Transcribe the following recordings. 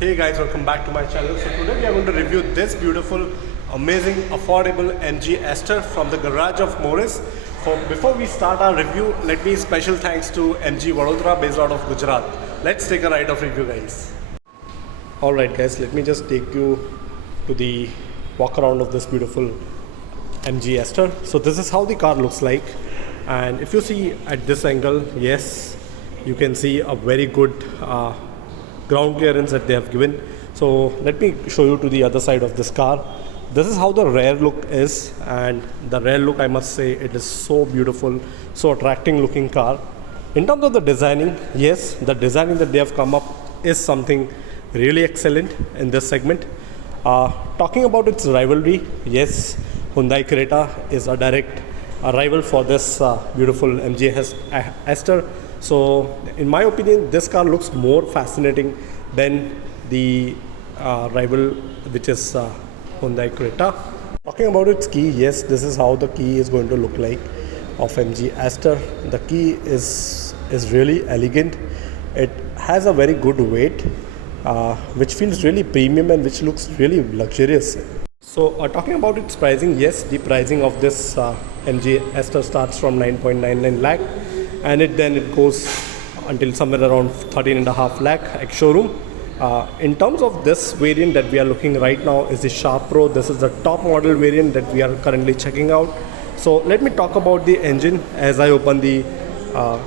Hey guys, welcome back to my channel. So today we are going to review this beautiful, amazing, affordable MG Astor from the garage of Morris. Before we start our review, let me special thanks to MG Vadodara based out of Gujarat. Let's take a ride of review, guys. Alright guys, let me just take you to the walk around of this beautiful MG Astor. So this is how the car looks like, and if you see at this angle, yes, you can see a very good ground clearance that they have given. So let me show you to the other side of this car. This is how the rear look is, and the rear look, I must say, it is so beautiful, so attracting looking car. In terms of the designing, yes, the designing that they have come up is something really excellent in this segment. Talking about its rivalry, yes, Hyundai Creta is a direct rival for this beautiful MG Astor. So in my opinion, this car looks more fascinating than the rival, which is Hyundai Creta. Talking about its key, yes, this is how the key is going to look like of MG Astor. The key is really elegant. It has a very good weight, which feels really premium and which looks really luxurious. So talking about its pricing, yes, the pricing of this MG Astor starts from 9.99 lakh, and it goes until somewhere around 13.5 lakh ex-showroom. In terms of this variant that we are looking right now is the Sharp Pro. This is the top model variant that we are currently checking out. So let me talk about the engine as I open the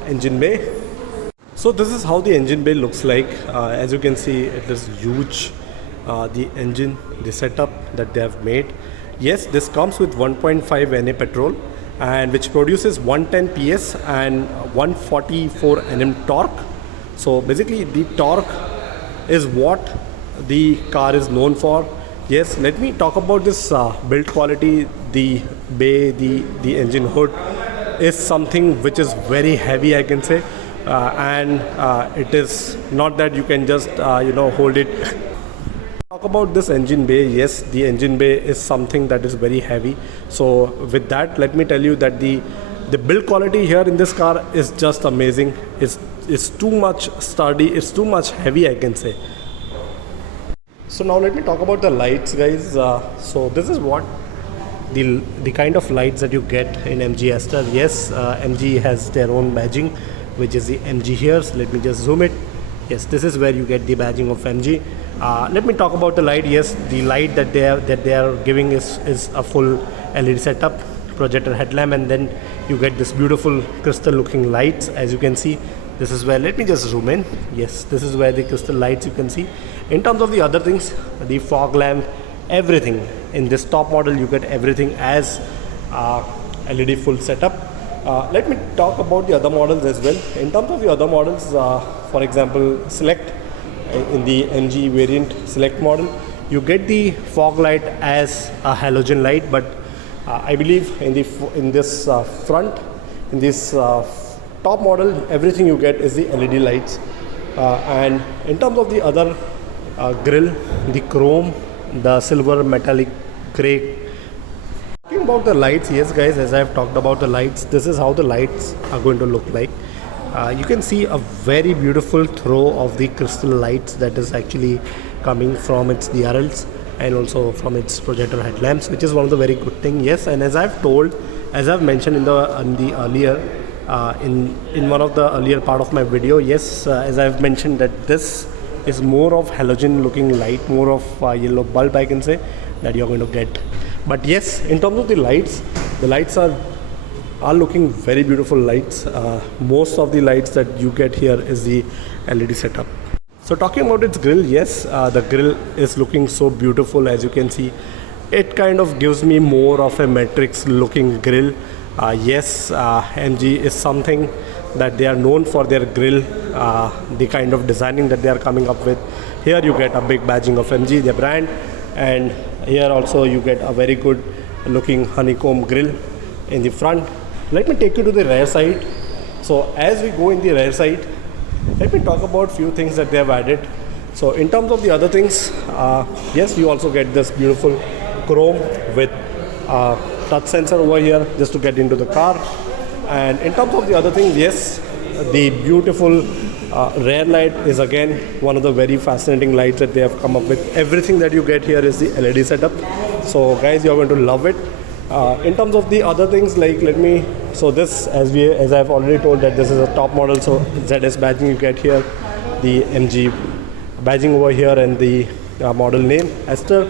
engine bay. So this is how the engine bay looks like. As you can see, it is huge. The engine, the setup that they have made. Yes, this comes with 1.5 NA petrol, and which produces 110 PS and 144 Nm torque. So basically the torque is what the car is known for. Yes, let me talk about this build quality. The bay, the engine hood is something which is very heavy, I can say, and it is not that you can just hold it. Talk about this engine bay. Yes, the engine bay is something that is very heavy. So with that, let me tell you that the build quality here in this car is just amazing. It's too much sturdy, it's too much heavy, I can say. So now let me talk about the lights, guys. So this is what the kind of lights that you get in MG Astor. Yes, MG has their own badging, which is the MG here. So let me just zoom it. Yes, this is where you get the badging of MG. Let me talk about the light. Yes, the light that they are giving is a full LED setup, projector headlamp, and then you get this beautiful crystal looking lights. As you can see, this is where, let me just zoom in. Yes, this is where the crystal lights you can see. In terms of the other things, the fog lamp, everything in this top model, you get everything as LED full setup. Let me talk about the other models as well. In terms of the other models, for example, Select, in the MG variant Select model, you get the fog light as a halogen light, but I believe in this front, in this top model, everything you get is the LED lights. And in terms of the other grille, the chrome, the silver metallic gray. Talking about the lights, yes guys, as I have talked about the lights, this is how the lights are going to look like. You can see a very beautiful throw of the crystal lights that is actually coming from its DRLs and also from its projector headlamps, which is one of the very good thing. Yes, and as I've mentioned in the earlier in one of the earlier part of my video, yes, as I've mentioned that this is more of halogen looking light, more of yellow bulb, I can say, that you're going to get. But yes, in terms of the lights are looking very beautiful lights. Most of the lights that you get here is the LED setup. So talking about its grille, yes, the grille is looking so beautiful. As you can see, it kind of gives me more of a matrix looking grille. Yes, MG is something that they are known for their grille, the kind of designing that they are coming up with. Here you get a big badging of MG, their brand, and here also you get a very good looking honeycomb grille in the front. Let me take you to the rear side. So as we go in the rear side, let me talk about few things that they have added. So in terms of the other things, yes, you also get this beautiful chrome with touch sensor over here just to get into the car. And in terms of the other things, yes, the beautiful rear light is again one of the very fascinating lights that they have come up with. Everything that you get here is the LED setup. So guys, you're going to love it. In terms of the other things, like so this, as I've already told, that this is a top model, so ZS badging you get here, the MG badging over here, and the model name Astor.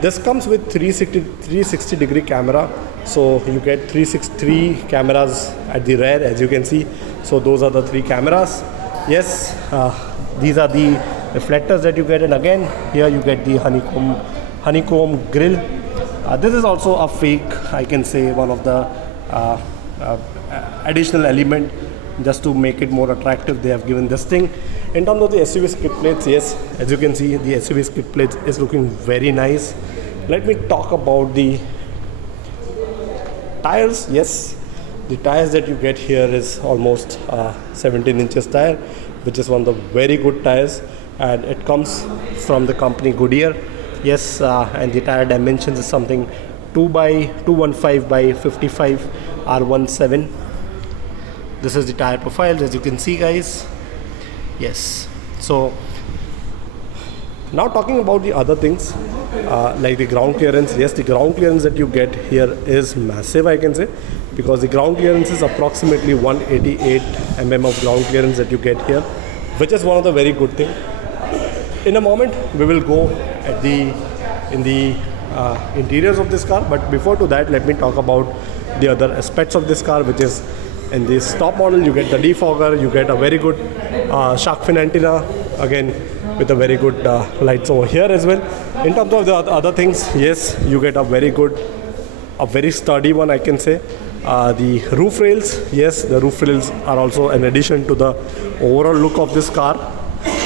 This comes with 360 degree camera, so you get 363 cameras at the rear, as you can see. So those are the 3 cameras. Yes, these are the reflectors that you get, and again here you get the honeycomb grill. This is also a fake, I can say, one of the additional element just to make it more attractive. They have given this thing. In terms of the SUV skid plates, yes, as you can see, the SUV skid plates is looking very nice. Let me talk about the tires. Yes, the tires that you get here is almost 17 inches tire, which is one of the very good tires, and it comes from the company Goodyear. Yes, and the tire dimensions is something 215 by 55 R17. This is the tire profile, as you can see, guys. Yes, so now talking about the other things, like the ground clearance. Yes, the ground clearance that you get here is massive, I can say, because the ground clearance is approximately 188 mm of ground clearance that you get here, which is one of the very good thing. In a moment we will go at in the interiors of this car, but before to that, let me talk about the other aspects of this car, which is in this top model you get the defogger, you get a very good shark fin antenna, again with a very good lights over here as well. In terms of the other things, yes, you get a very sturdy one, I can say. The roof rails, yes, the roof rails are also an addition to the overall look of this car.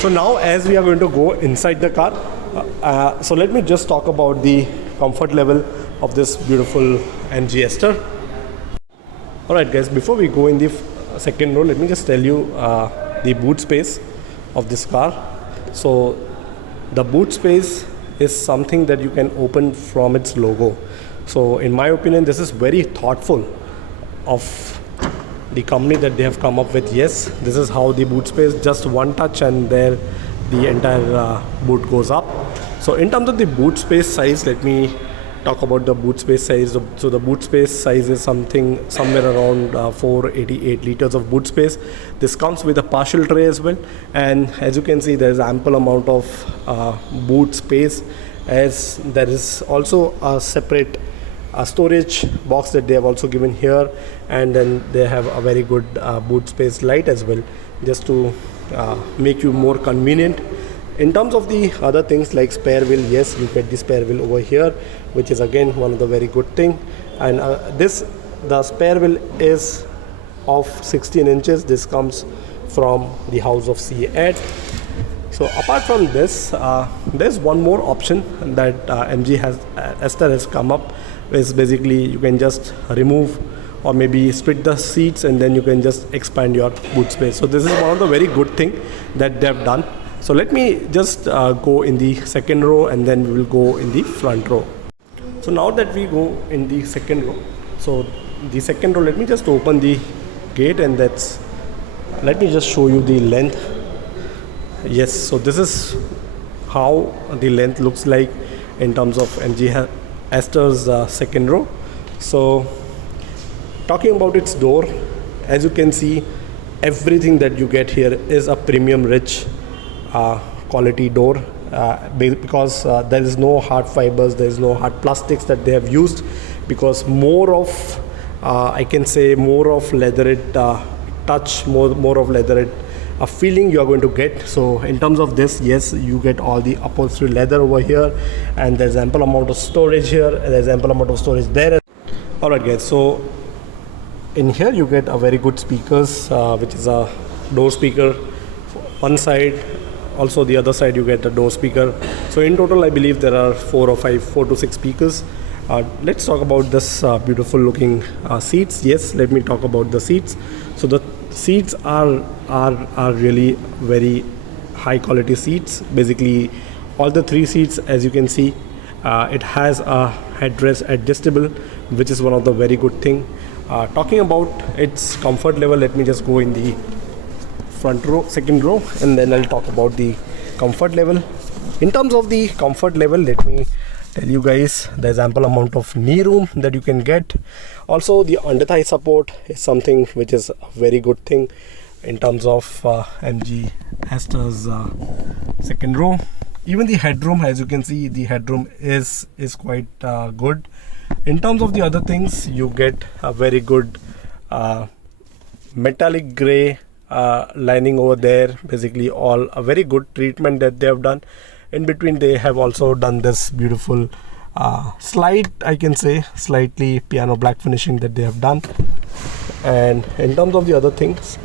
So now, as we are going to go inside the car, so let me just talk about the comfort level of this beautiful MG Astor. Alright guys, before we go in the second row, let me just tell you the boot space of this car. So the boot space is something that you can open from its logo. So in my opinion, this is very thoughtful of the company that they have come up with. Yes, this is how the boot space, just one touch and there the entire boot goes up. So in terms of the boot space size, let me talk about the boot space size. So the boot space size is somewhere around 488 liters of boot space. This comes with a partial tray as well, and as you can see, there is ample amount of boot space, as there is also a separate storage box that they have also given here, and then they have a very good boot space light as well, just to make you more convenient. In terms of the other things like spare wheel, yes, you get the spare wheel over here, which is again one of the very good thing. And the spare wheel is of 16 inches. This comes from the house of C8. So apart from this, there's one more option that Astor has come up, is basically you can just remove or maybe split the seats, and then you can just expand your boot space. So this is one of the very good thing that they have done. So let me just go in the second row, and then we will go in the front row. So now that we go in the second row, so the second row, let me just open the gate, and let me just show you the length. Yes, so this is how the length looks like in terms of MG Astor's second row. So talking about its door, as you can see, everything that you get here is a premium rich quality door, because there is no hard fibers, there is no hard plastics that they have used, because more of I can say more of leatherette touch, more of leatherette a feeling you are going to get. So in terms of this, yes, you get all the upholstery leather over here, and there's ample amount of storage here, and there's ample amount of storage there. Alright guys, so in here you get a very good speakers, which is a door speaker one side, also the other side you get a door speaker. So in total I believe there are 4 to 6 speakers. Let's talk about this beautiful looking seats. Yes, let me talk about the seats. So the seats are really very high quality seats. Basically all the 3 seats, as you can see, it has a headrest adjustable, which is one of the very good thing. Talking about its comfort level, let me just go in the front row, second row, and then I'll talk about the comfort level. In terms of the comfort level, let me tell you guys, there's ample amount of knee room that you can get. Also, the under thigh support is something which is a very good thing in terms of MG Astor's second row. Even the headroom, as you can see, the headroom is quite good. In terms of the other things, you get a very good metallic gray lining over there. Basically all a very good treatment that they have done. In between they have also done this beautiful slight, I can say slightly piano black finishing that they have done. And in terms of the other things,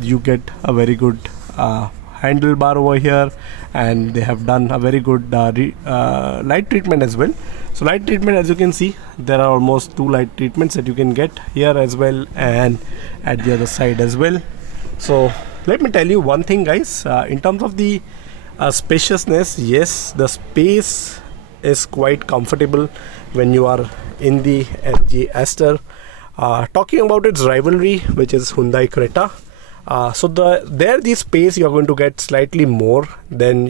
you get a very good handlebar over here, and they have done a very good light treatment as well. So light treatment, as you can see, there are almost 2 light treatments that you can get here as well and at the other side as well. So let me tell you one thing, guys, in terms of the spaciousness, yes, the space is quite comfortable when you are in the MG Astor. Talking about its rivalry, which is Hyundai Creta, so the space you are going to get slightly more than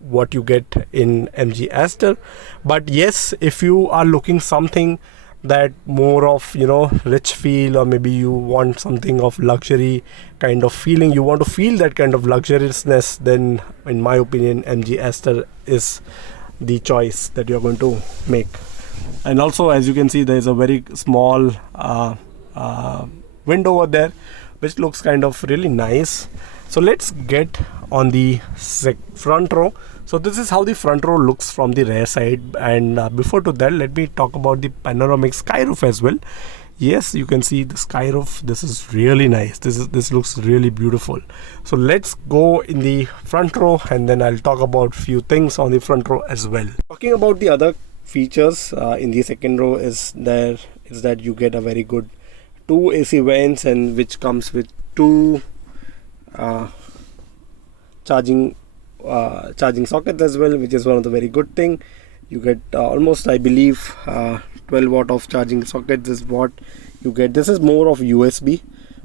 what you get in MG Astor. But yes, if you are looking something that more of, you know, rich feel, or maybe you want something of luxury kind of feeling, you want to feel that kind of luxuriousness, then in my opinion MG Astor is the choice that you're going to make. And also, as you can see, there is a very small window over there, which looks kind of really nice. So let's get on the front row. So this is how the front row looks from the rear side. And before to that, let me talk about the panoramic skyroof as well. Yes, you can see the skyroof. This is really nice. This looks really beautiful. So let's go in the front row, and then I'll talk about few things on the front row as well. Talking about the other features in the second row is that you get a very good 2 AC vents, and which comes with 2 charging sockets as well, which is one of the very good thing. You get almost, I believe, 12 watt of charging sockets is what you get. This is more of USB,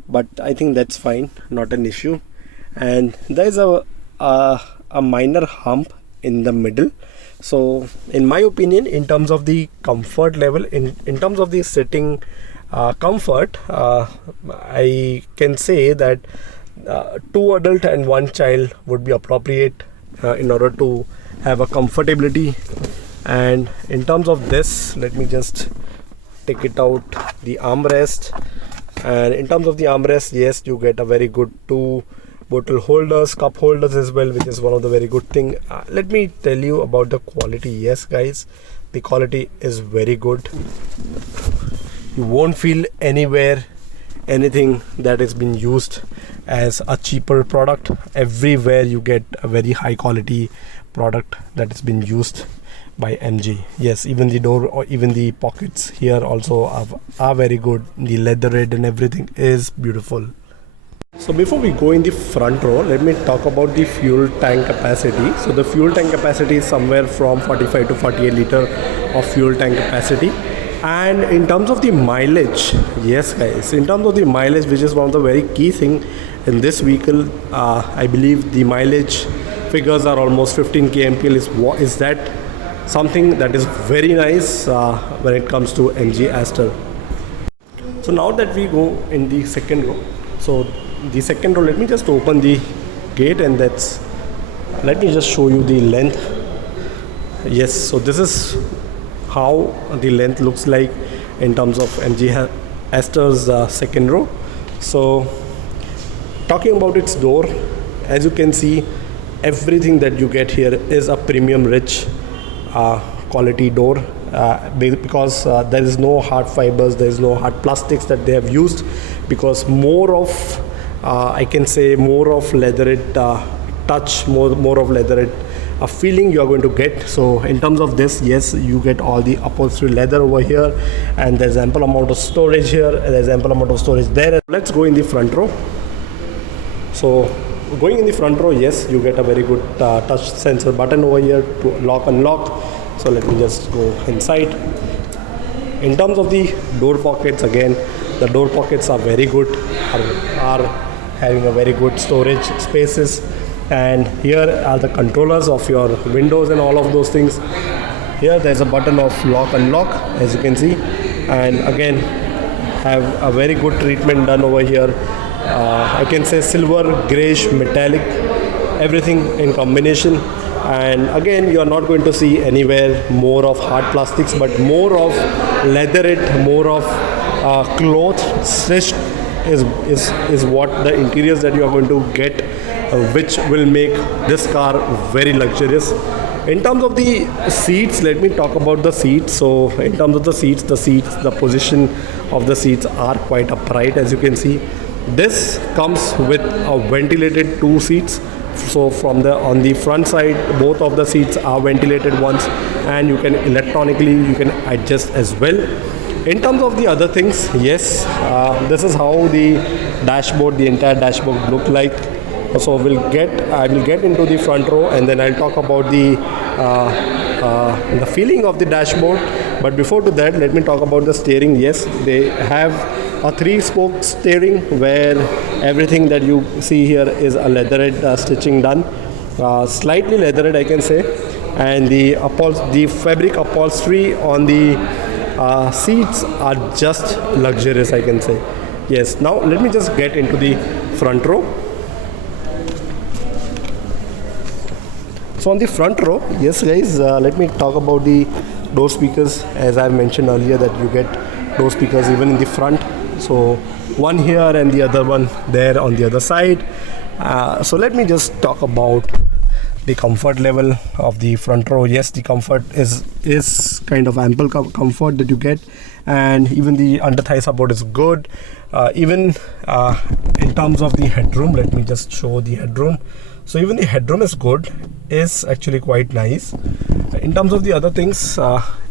but I think that's fine, not an issue. And there is a minor hump in the middle. So in my opinion, in terms of the comfort level, in terms of the sitting comfort, I can say that 2 adult and 1 child would be appropriate in order to have a comfortability. And in terms of this, let me just take it out, the armrest. And in terms of the armrest, yes, you get a very good 2 bottle holders, cup holders as well, which is one of the very good thing. Let me tell you about the quality. Yes guys, the quality is very good. You won't feel anywhere anything that has been used as a cheaper product. Everywhere you get a very high quality product that has been used by MG. Yes, even the door or even the pockets here also are very good. The leather red and everything is beautiful. So before we go in the front row, let me talk about the fuel tank capacity. So the fuel tank capacity is somewhere from 45 to 48 liter of fuel tank capacity. And in terms of the mileage, yes guys, in terms of the mileage, which is one of the very key thing in this vehicle, I believe the mileage figures are almost 15 kmpl. Is that something that is very nice when it comes to MG Astor. So now that we go in the second row, so the second row, let me just open the gate, and let me just show you the length. Yes, so this is how the length looks like in terms of MG Astor's second row. So talking about its door, as you can see, everything that you get here is a premium rich quality door, because there is no hard fibers, there is no hard plastics that they have used, because more of I can say more of leatherette touch, more of leatherette a feeling you are going to get. So in terms of this, yes, you get all the upholstery leather over here, and there's ample amount of storage here, and there's ample amount of storage there. Let's go in the front row. So going in the front row, yes, you get a very good touch sensor button over here to lock unlock. So let me just go inside. In terms of the door pockets, again, the door pockets are very good, are having a very good storage spaces. And here are the controllers of your windows and all of those things. Here there's a button of lock unlock, as you can see, and again have a very good treatment done over here. I can say silver, grayish, metallic, everything in combination. And again, you are not going to see anywhere more of hard plastics, but more of leatherette, more of cloth stitched is what the interiors that you are going to get, which will make this car very luxurious. In terms of the seats, let me talk about the seats. So in terms of the seats, the position of the seats are quite upright, as you can see. This comes with a ventilated 2 seats. So on the front side, both of the seats are ventilated ones, and you can adjust as well. In terms of the other things, yes, this is how the entire dashboard look like. So I will get into the front row, and then I'll talk about the feeling of the dashboard. But before to that, let me talk about the steering. Yes, they have a 3-spoke steering where everything that you see here is a leatherette stitching done, slightly leatherette, I can say, and the fabric upholstery on the seats are just luxurious, I can say. Yes, now let me just get into the front row. So on the front row, yes guys, let me talk about the door speakers. As I mentioned earlier, that you get door speakers even in the front. So one here and the other one there on the other side. So let me just talk about the comfort level of the front row. Yes, the comfort is kind of ample comfort that you get, and even the under thigh support is good. Even in terms of the headroom, let me just show the headroom. So even the headroom is good, is actually quite nice. In terms of the other things,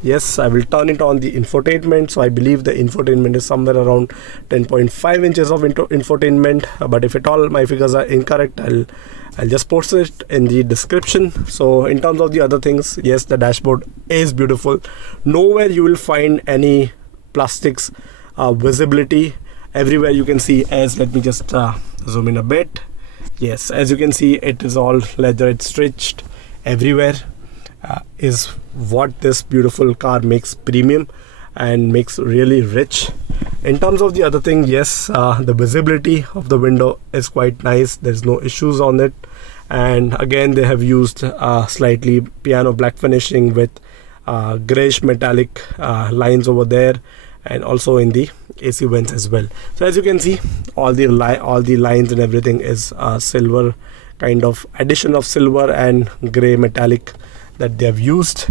yes, I will turn it on the infotainment. So I believe the infotainment is somewhere around 10.5 inches of infotainment. But if at all my figures are incorrect, I'll just post it in the description. So in terms of the other things, yes, the dashboard is beautiful. Nowhere you will find any plastics visibility. Everywhere you can see, as let me just zoom in a bit. Yes, as you can see, it is all leather, it's stitched everywhere. Is what this beautiful car makes premium and makes really rich. In terms of the other thing, yes, the visibility of the window is quite nice. There's no issues on it. And again, they have used slightly piano black finishing with grayish metallic lines over there, and also in the AC vents as well. So as you can see, all the lines and everything is silver, kind of addition of silver and gray metallic that they have used.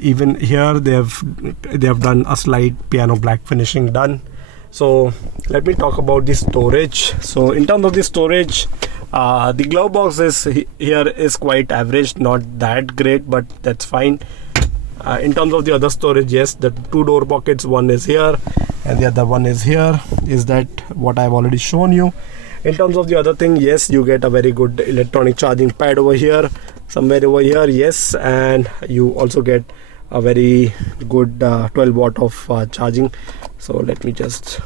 Even here they have done a slight piano black finishing done. So let me talk about the storage. So in terms of the storage, the glove box here is quite average, not that great, but that's fine. In terms of the other storage, yes, the 2 door pockets, one is here and the other one is here, is that what I've already shown you. In terms of the other thing, yes, you get a very good electronic charging pad over here, somewhere over here, yes, and you also get a very good 12 watt of charging. So let me just,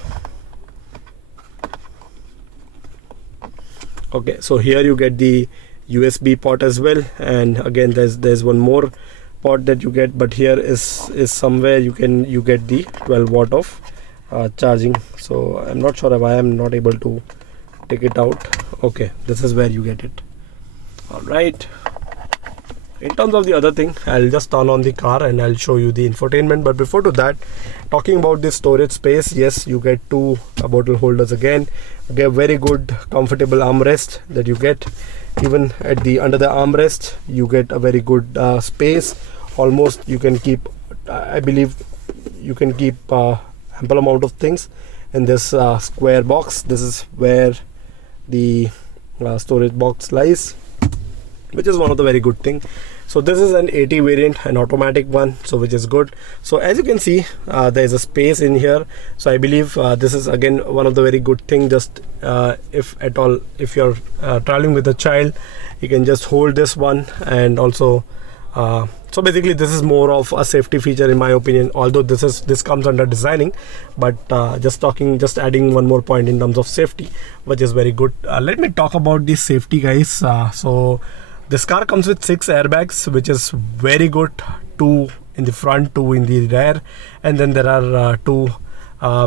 okay, so here you get the USB port as well, and again there's one more port that you get, but here is somewhere you get the 12 watt of charging. So I'm not sure if I am not able to take it out. Okay, this is where you get it. All right, in terms of the other thing, I'll just turn on the car and I'll show you the infotainment. But before to that, talking about the storage space, yes, you get 2 bottle holders again. You get very good comfortable armrest that you get. Even at the under the armrest, you get a very good space. Almost you can keep, I believe you can keep ample amount of things in this square box. This is where the storage box lies, which is one of the very good thing. So this is an 80 variant, an automatic one, so which is good. So as you can see, there is a space in here. So I believe this is again one of the very good thing. Just if at all, if you're traveling with a child, you can just hold this one, and also So basically this is more of a safety feature in my opinion, although this comes under designing, but just adding one more point in terms of safety, which is very good. Let me talk about the safety, guys. So this car comes with 6 airbags, which is very good. 2 in the front, 2 in the rear, and then there are 2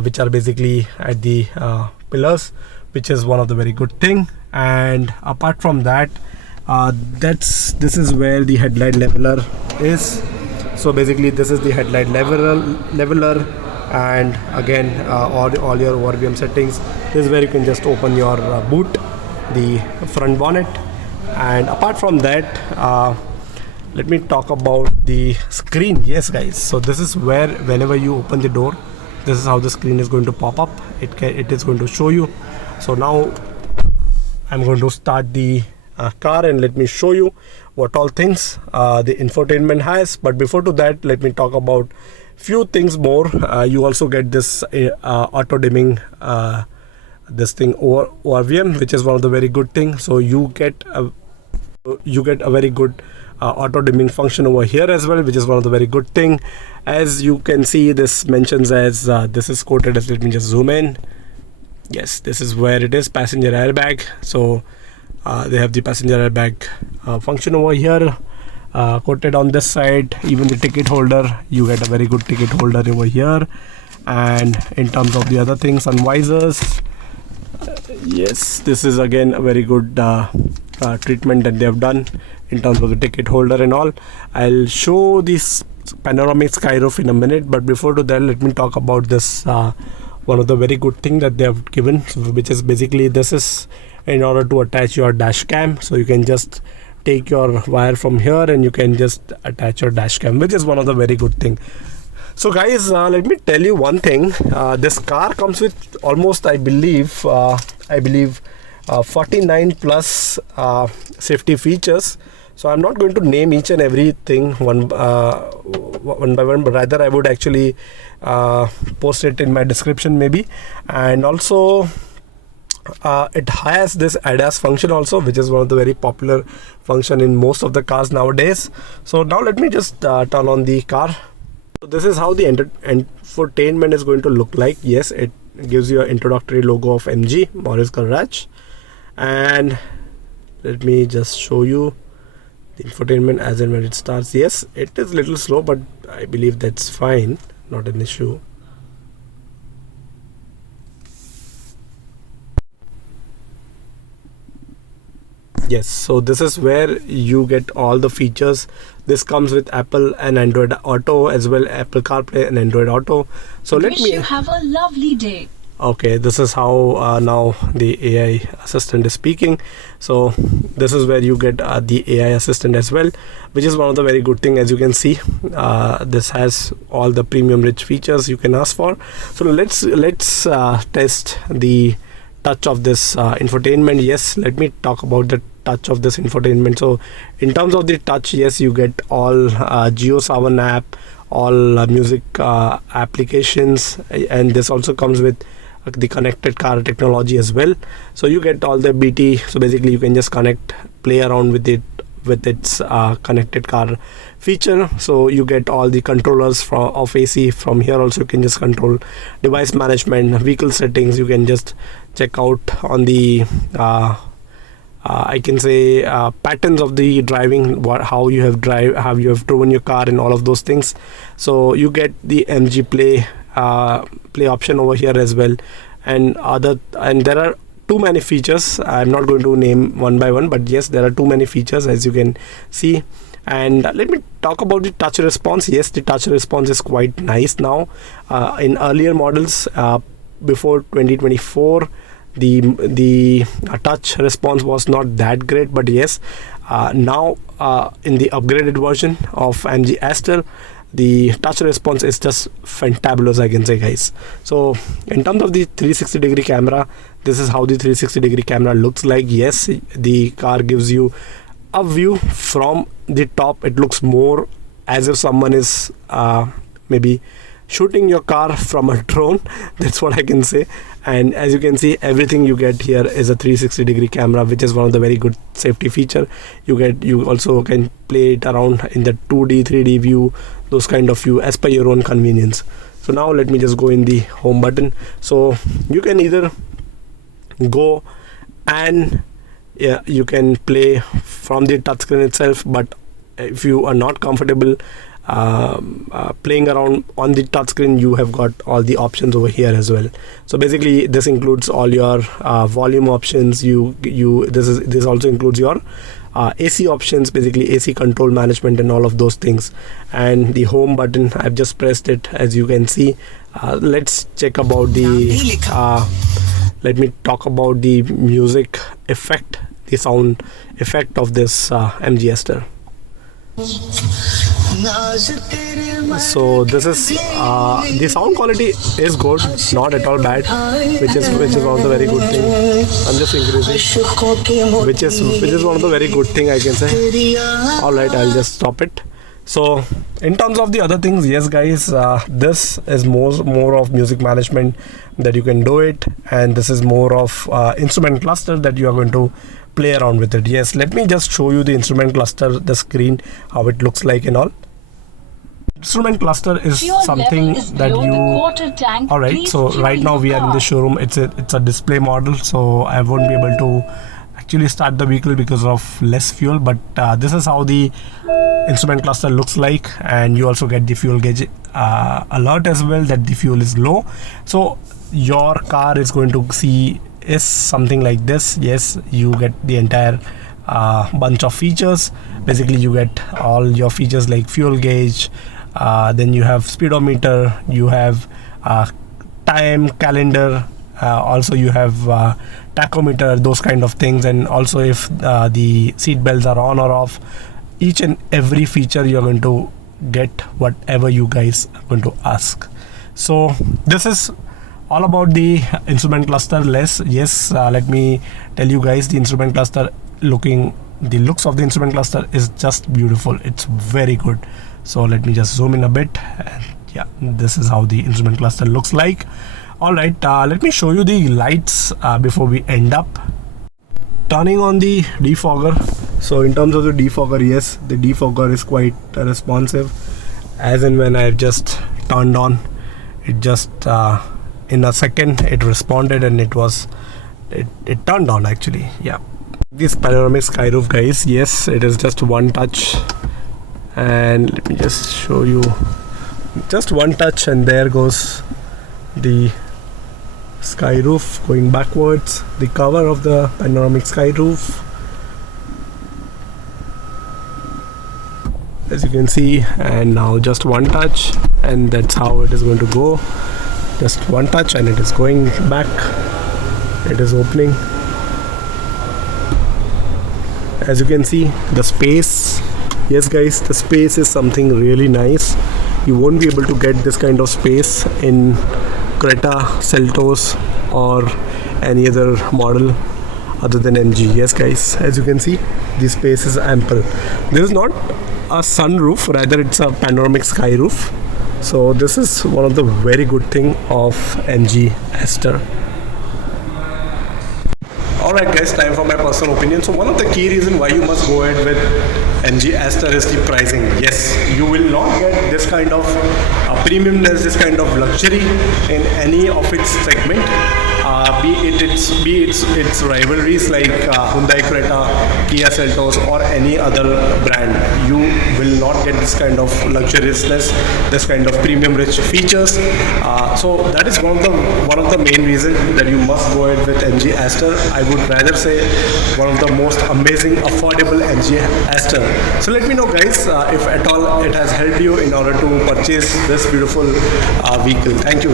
which are basically at the pillars, which is one of the very good thing. And apart from that, this is where the headlight leveler is. So basically this is the headlight leveler, and again all your ORVM settings. This is where you can just open your boot, the front bonnet. And apart from that, let me talk about the screen. Yes guys, so this is where whenever you open the door, this is how the screen is going to pop up. It is going to show you. So now I'm going to start the car and let me show you what all things the infotainment has. But before to that, let me talk about few things more. You also get this auto dimming this thing ORVM, which is one of the very good things. So you get a very good auto dimming function over here as well, which is one of the very good thing. As you can see, this mentions as this is quoted as, let me just zoom in. Yes, this is where it is, passenger airbag. So they have the passenger airbag function over here, quoted on this side. Even the ticket holder, you get a very good ticket holder over here. And in terms of the other things, sun visors, yes, this is again a very good treatment that they have done in terms of the ticket holder and all. I'll show this panoramic skyroof in a minute, but before to that, let me talk about this one of the very good thing that they have given, which is basically this is in order to attach your dash cam. So you can just take your wire from here and you can just attach your dash cam, which is one of the very good thing. So guys, let me tell you one thing. This car comes with almost, I believe 49 plus safety features. So I'm not going to name each and everything one by one, but rather I would actually post it in my description maybe. And also it has this ADAS function also, which is one of the very popular function in most of the cars nowadays. So now let me just turn on the car. So this is how the infotainment is going to look like. Yes, it gives you an introductory logo of MG, Morris Garage. And let me just show you the infotainment as and when it starts. Yes, it is a little slow, but I believe that's fine, not an issue. Yes, so this is where you get all the features. This comes with Apple and Android Auto as well, Apple CarPlay and Android Auto. So let me have a lovely day. Okay, this is how now the AI assistant is speaking. So this is where you get the AI assistant as well, which is one of the very good thing. As you can see, this has all the premium rich features you can ask for. So let's test the touch of this infotainment. Yes, let me talk about the touch of this infotainment. So in terms of the touch, yes, you get all JioSaavn app, all music applications, and this also comes with the connected car technology as well. So you get all the BT. So basically you can just play around with it, with its connected car feature. So you get all the controllers of AC from here. Also you can just control device management, vehicle settings. You can just check out on the I can say patterns of the driving, how you have driven your car and all of those things. So you get the MG play option over here as well, and there are too many features. I'm not going to name one by one, but yes, there are too many features, as you can see. And let me talk about the touch response. Yes, the touch response is quite nice now. In earlier models before 2024, the touch response was not that great, but yes, now in the upgraded version of MG Astor, the touch response is just fantabulous, I can say, guys. So in terms of the 360 degree camera, this is how the 360 degree camera looks like. Yes, the car gives you a view from the top. It looks more as if someone is maybe shooting your car from a drone. That's what I can say. And as you can see, everything you get here is a 360-degree camera, which is one of the very good safety feature. You also can play it around in the 2D 3D view, those kind of view as per your own convenience. So now let me just go in the home button. So you can either go and you can play from the touchscreen itself, but if you are not comfortable playing around on the touchscreen, you have got all the options over here as well. So basically this includes all your volume options. This also includes your AC options, basically AC control management and all of those things. And the home button, I've just pressed it, as you can see. Let's check about the let me talk about the music effect, the sound effect of this MG Astor. So this is the sound quality is good, not at all bad, which is one of the very good thing. I'm just increasing, which is one of the very good thing I can say. All right, I'll just stop it. So in terms of the other things, yes guys, this is more of music management that you can do it, and this is more of instrument cluster that you are going to play around with it. Yes, let me just show you the instrument cluster, the screen, how it looks like and all. Instrument cluster is something that you alright, so right now we are in the showroom. It's a display model, so I won't be able to actually start the vehicle because of less fuel, but this is how the instrument cluster looks like. And you also get the fuel gauge alert as well that the fuel is low. So your car is going to see is something like this. Yes, you get the entire bunch of features. Basically you get all your features like fuel gauge, then you have speedometer, you have time calendar, also you have tachometer, those kind of things, and also if the seat belts are on or off. Each and every feature you're going to get whatever you guys are going to ask. So this is all about the instrument cluster. Yes, let me tell you guys, the instrument cluster the looks of the instrument cluster is just beautiful. It's very good. So let me just zoom in a bit, and yeah, this is how the instrument cluster looks like. All right, let me show you the lights before we end up. Turning on the defogger. So in terms of the defogger, yes, the defogger is quite responsive. As in when I've just turned on, it just in a second it responded, and it turned on actually. Yeah, this panoramic skyroof, guys, yes, it is just one touch, and let me just show you, just one touch and there goes the skyroof going backwards, the cover of the panoramic skyroof, as you can see. And now just one touch, and that's how it is going to go. Just one touch and it is going back, it is opening. As you can see, the space, yes guys, the space is something really nice. You won't be able to get this kind of space in Creta, Seltos or any other model other than MG. Yes guys, as you can see, the space is ample. There is not a sunroof, rather it's a panoramic skyroof. So this is one of the very good thing of MG Astor. Alright guys, time for my personal opinion. So one of the key reasons why you must go ahead with MG Astor is the pricing. Yes, you will not get this kind of premiumness, this kind of luxury in any of its segment. Be it its rivalries like Hyundai Creta, Kia Seltos or any other brand. You will not get this kind of luxuriousness, this kind of premium rich features. So that is one of the main reasons that you must go ahead with MG Astor. I would rather say one of the most amazing affordable MG Astor. So let me know guys if at all it has helped you in order to purchase this beautiful vehicle. Thank you.